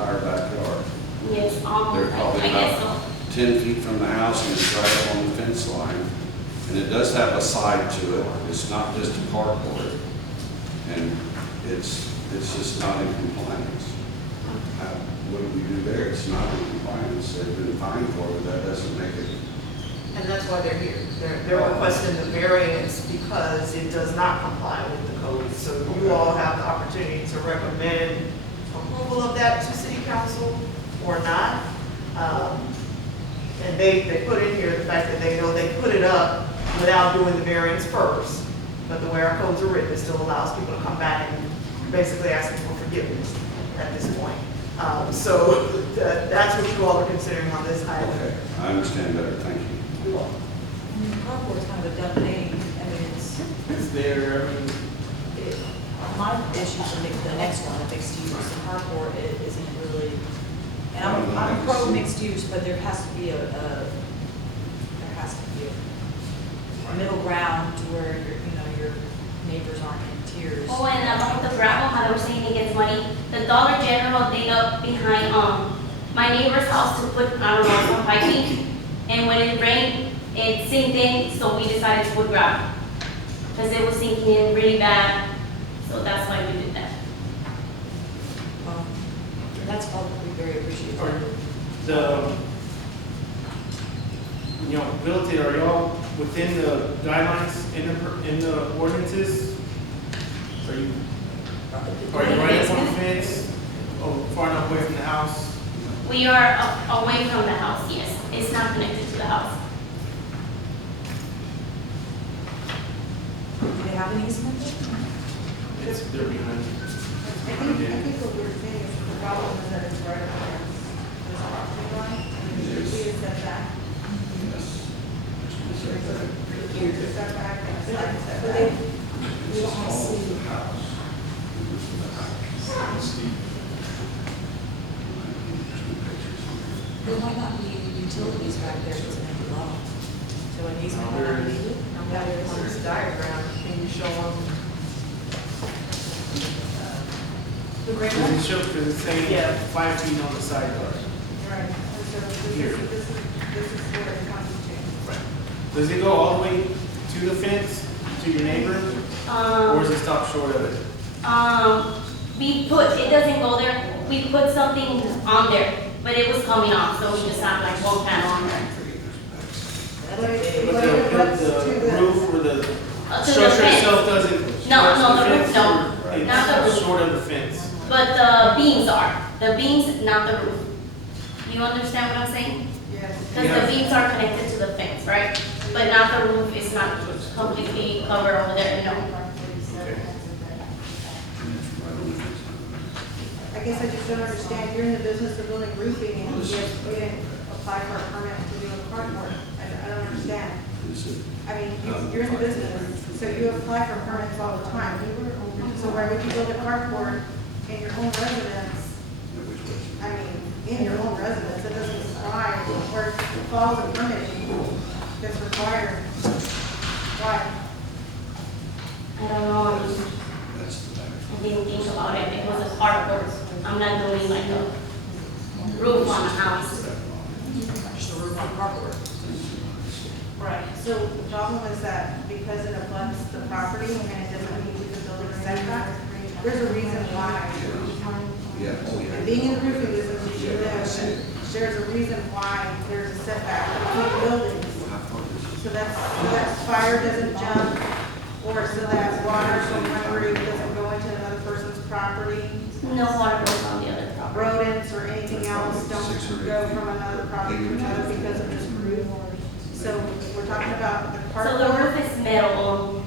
entire backyard. Yes, They're probably I guess about so. 10 feet from the house and it's right up on the fence line. And it does have a side to it. It's not just a carport. And it's just not in compliance. What do we do there? It's not in compliance. They've been fined for it, but that doesn't make it. And that's why they're here. They're requesting the variance because it does not comply with the code. So you all have the opportunity to recommend approval of that to city council or not. And they put in here the fact that they know they put it up without doing the variance first. But the way our codes are written, it still allows people to come back and basically asking for forgiveness at this point. So that's what you all are considering on this item. Okay, I understand better. Thank you. You all. Carport is kind of a dumb name. I mean, It's there, I mean, my issue with the next one, the mixed use, the carport isn't really, and I'm pro mixed use, but there has to be a middle ground to where your neighbors aren't in tears. Oh, and about the gravel, how they were saying it gets muddy. The Dollar General dig up behind my neighbor's house to put, I don't know, some piping. And when it rained, it sinked in, so we decided to put gravel. Because it was sinking in really bad, so that's why we did that. That's probably very appreciated. the, ability, are y'all within the guidelines in the ordinances? Are you right up on the fence, far enough away from the house? We are away from the house, yes. It's not connected to the house. Do they have an easement? It's, they're behind. I think what we're saying is the problem is that it's right up against this property line, and it should be a setback. Yes. There's a 3-year setback and a side But setback. we don't want to see. The house. There might not be utilities back there, it's an empty lot. So an easement might not be needed. That is on this diagram, can you show them? The great Because one? it shows, because it's saying Yeah. 5 feet on the side yard. Right, and so Here. this is where it comes to. Does it go all the way to the fence, to your neighbor, or does it stop short of it? It doesn't go there. We put something on there, but it was coming off, so we just have like one panel on there. But But it the runs to the, roof or the To the structure fence. itself doesn't? No, touch no, the roof fence, don't. or Not the It's roof. short of the fence. But the beams are. The beams, not the roof. You understand what I'm saying? yes. Because Yeah. the beams are connected to the fence, right? But not the roof is not completely covered over there, no. Okay. I guess I just don't understand, you're in the business of building roofing and yet we didn't apply for a permit to do a carport. I don't understand. I mean, you're in the business, so you apply for permits all the time. So why would you build a carport in your own residence? I mean, in your own residence, it doesn't apply or it follows the permitting that's required. Why? I don't know. I didn't think about it. It was a carport. I'm not doing like a roof on a house. Just a roof on carport. Right. So the problem is that because it abuts the property and it doesn't meet the building setback, there's a reason why. Yeah, And being in the roofing business, you should know, there's a reason why there's a setback between buildings. So that's fire doesn't jump, or so that water from one roof doesn't go into another person's property. No water goes on the other property. Rodents or anything else don't go from another property to another because of this roof. So we're talking about the So the carport. roof is metal.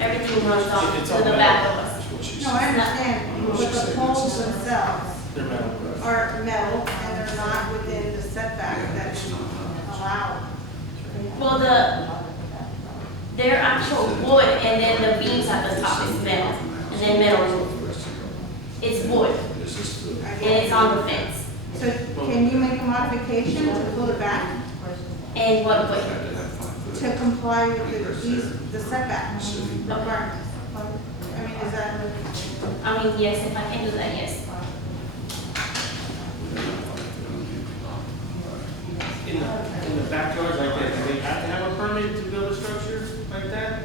Everything runs off It's to all the metal. back of us. No, I understand, but the poles themselves They're metal. are metal and they're not within the setback that's allowed. Well, they're actual wood, and then the beams at the top is metal, and then metal roof. It's wood, and it's on the fence. So can you make a modification to pull it back And what way? to comply with the setback requirements? I mean, is that, I mean, yes, if I can do that, yes. backyards like that, do they have to have a permit to build a structure like that?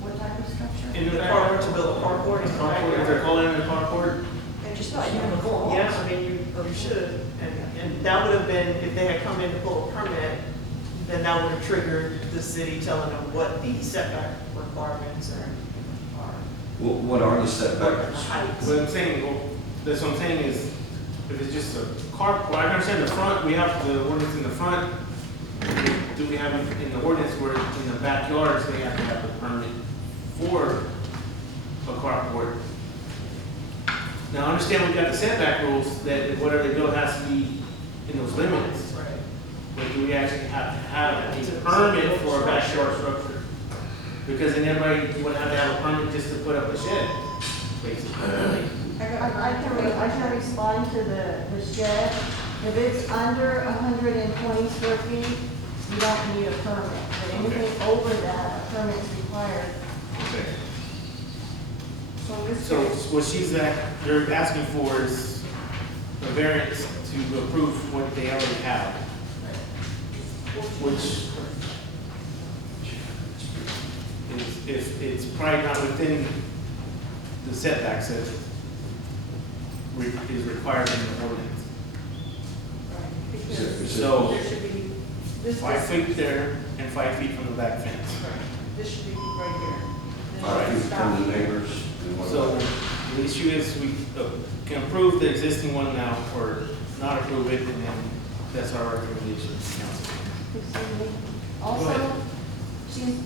What type of structure? In the The backyard? carport, to build a carport in the Carport, if backyard. they're calling it a carport? And just like, you know, the four walls. Yeah, I mean, you should, and that would have been, if they had come in to pull a permit, then that would have triggered the city telling them what the setback requirements are. What are the And the setbacks? heights. What I'm saying, well, that's what I'm saying is, if it's just a carport, I understand the front, we have the ordinance in the front. Do we have in the ordinance where in the backyards, they have to have a permit for a carport? Now, I understand we've got the setback rules that whatever they build has to be in those limits. Right. But do we actually have to have a permit for a backyard structure? Because then everybody would have to have a permit just to put up a shed, basically. I can respond to the shed. If it's under 120 square feet, you don't need a permit. But anything over that, a permit is required. Okay. So in this So case, what you're asking for is a variance to approve what they already have. Which is, if it's probably not within the setbacks that is required in the ordinance. because So there should be, this, 5 feet there and 5 feet from the back fence. this should be right here. This Five should feet stop. from the neighbors and what So about? the issue is we can approve the existing one now or not approve it, and then that's our recommendation to council. Excuse me. Go Also, ahead. she's,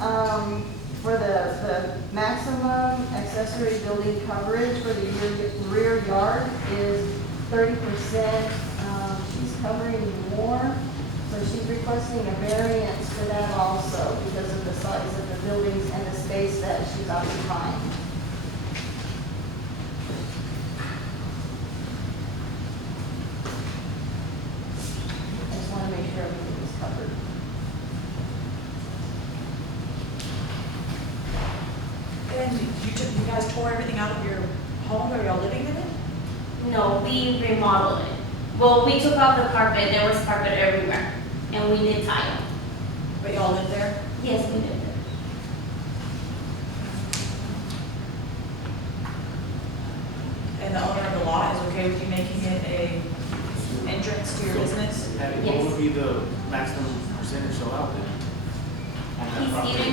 for the maximum accessory building coverage for the rear yard is 30%. She's covering more, so she's requesting a variance for that also because of the size of the buildings and the space that she's occupying. I just want to make sure everything is covered. And you guys tore everything out of your home, are y'all living in it? No, we remodeled it. Well, we took off the carpet, there was carpet everywhere, and we did tile. But y'all live there? Yes, we did. And the owner of the lot is okay with you making it a entrance to your business? What would be the maximum percentage allowed then? On that property?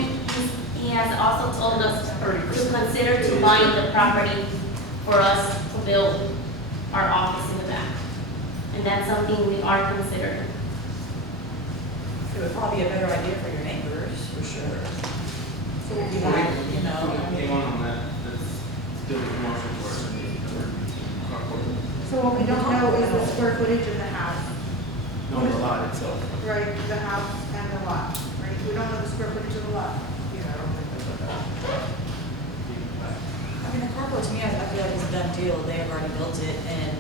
He has also told us to consider to buying the property for us to build our office in the back. And that's something we are considering. It would probably be a better idea for your neighbors, for sure. So if you have, you know, I Hang mean, on that, that's still a commercial for us. So what we don't know is the square footage of the house, No, the lot itself. right, the house and the lot, right? We don't know the square footage of the lot. I mean, the carport to me, I feel like it's a done deal. They have already built it and,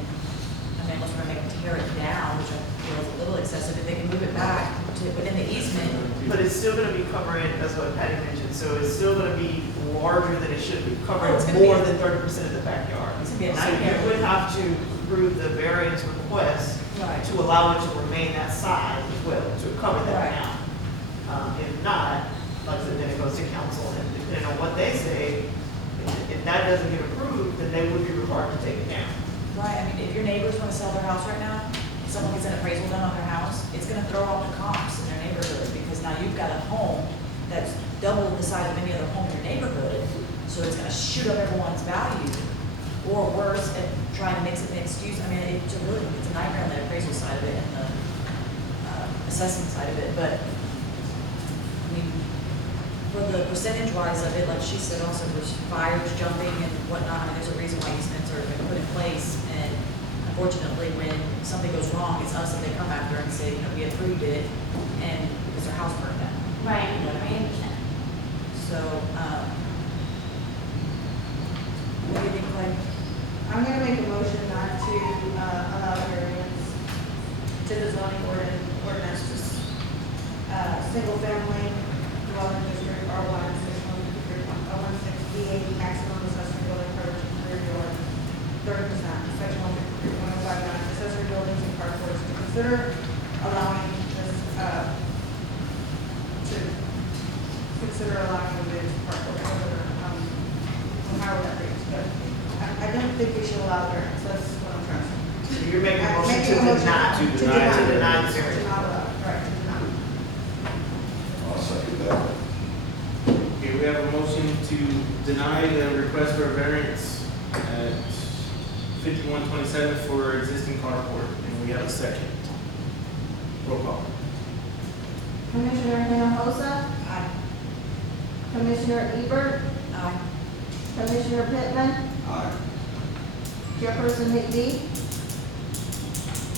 I mean, unless we're gonna make them tear it down, which I feel is a little excessive, if they can move it back to within the easement. But it's still gonna be covering, that's what Patty mentioned, so it's still gonna be larger than it should be, covering Oh, it's gonna more be- than 30% of the backyard. It's gonna be a So nightmare. you would have to approve the variance request Right. to allow it to remain that size as well, to cover that Right. amount. If not, like I said, then it goes to council, and depending on what they say, if that doesn't get approved, then they would be required to take it down. Right, I mean, if your neighbors wanna sell their house right now, and someone gets an appraisal done on their house, it's gonna throw off the comps in their neighborhood, because now you've got a home that's double the size of any other home in your neighborhood, so it's gonna shoot up everyone's value. Or worse, and trying to mix it mixed use, I mean, it's a nightmare on the appraisal side of it and the assessing side of it, but, I mean, for the percentage wise of it, like she said also, there's fires jumping and whatnot, and there's a reason why easements are put in place, and unfortunately, when something goes wrong, it's us that they come after and say, you know, we approved it, and it's our house burned down. Right, I understand. So, what do you think, Clay? I'm gonna make a motion not to allow variance to the zoning ordinance, single family dwelling district, R1, 613.016 D8, maximum accessory building coverage in rear yard, 30%, section 153.159, accessory buildings and carports to consider allowing this consider allowing them to carport, on however that reads, but I don't think we should allow variance, that's what I'm trying to say. So you're making a motion Making to a motion deny, to deny to the deny the variance. To variance. not allow, right, to not. I'll second that. Okay, we have a motion to deny the request for a variance at 5127 for existing carport, and we have a second. Roll call. Commissioner Hinojosa, Aye. Commissioner Ebert, Aye. Commissioner Pittman, Aye. Chairperson McBee,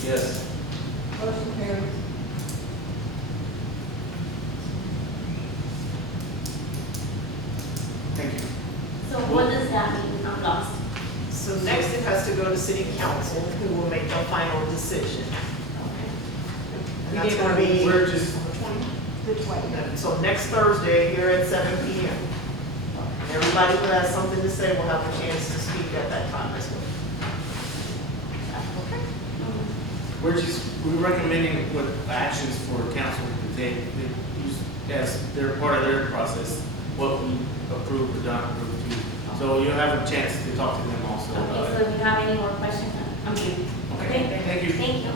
Yes. motion carries. Thank you. So what does that mean? I'm lost. So next it has to go to city council, who will make the final decision. And that's gonna be, We're just, The 20th. so next Thursday here at 7 PM. And everybody who has something to say will have a chance to speak at that time as well. we're recommending what actions for council to take, that use as they're part of their process, what we approve or not approve to. So you'll have a chance to talk to them also. Okay, so if you have any more questions, I'm here. Okay, thank you. Thank you.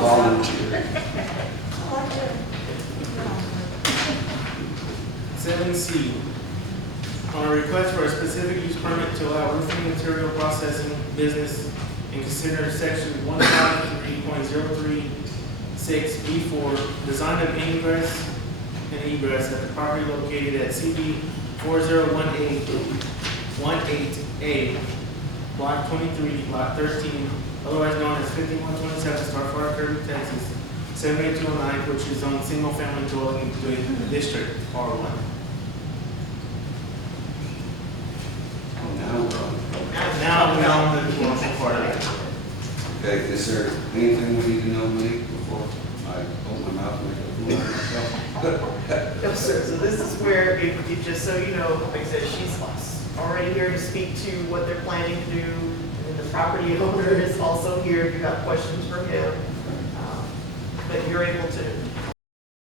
Volunteer. 7C, on a request for a specific use permit to allow roofing material processing business and consider section 153.036B4, design of ingress and egress at the property located at CB 4018A, block 23, lot 13, otherwise known as 5127 Starfire, Kirby, Texas, 78209, which is on single-family dwelling district R1. Now we're on. Now we're on the commercial part of it. Okay, is there anything we need to know, Monique, before I open my mouth and make a fool out of myself? No, sir, so this is where, if just so you know, like I said, she's already here to speak to what they're planning to do. And the property owner is also here if you have questions for him. But you're able to